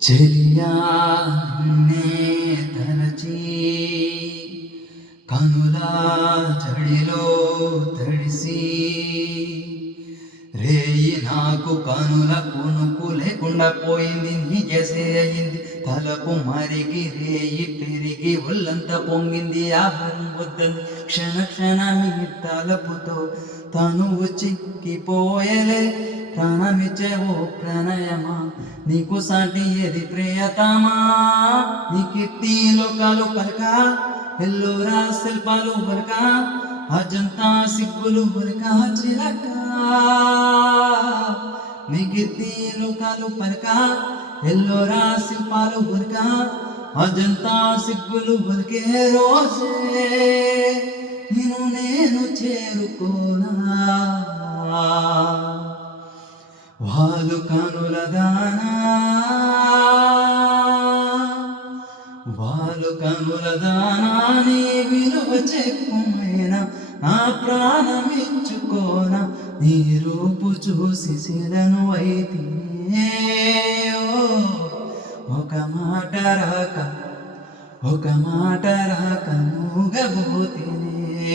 చెలియా నిన్నే తలచి కనులా చడిలో తడిసి రేయి నాకు కనుల కునుకు లేకుండా పోయింది. నీ చేసే అయింది తలపు మరిగి రేయి పెరిగి ఒళ్ళంతా పొంగింది. ఆహారం వద్దని క్షణ క్షణమి తలపుతో తనువు చిక్కిపోయలే. ప్రాణమిచ్చే ఓ ప్రణయమా నీకు సాటి ఏది ప్రియతమా. నీ కీర్తి లోకాలు పలక ఎల్లోరా శిల్పాలు పలక అజంతా సిగ్గులు పలక చిలక. నీ కీర్తి లోకాలు పలక ఎల్లోరా శిల్పాలు పలక అజంతా సిగ్గులు పలికే రోజే నేను చేరుకోనా. వాళ్ళు కనుల దానా వాళ్ళు కనుల దానా నీ విలువ చెక్కుమైనా నా ప్రాణమిచ్చుకోనా. నీ రూపు చూసి శిలను అయితేనే ఒక మాట రాక మూగబోతేనే.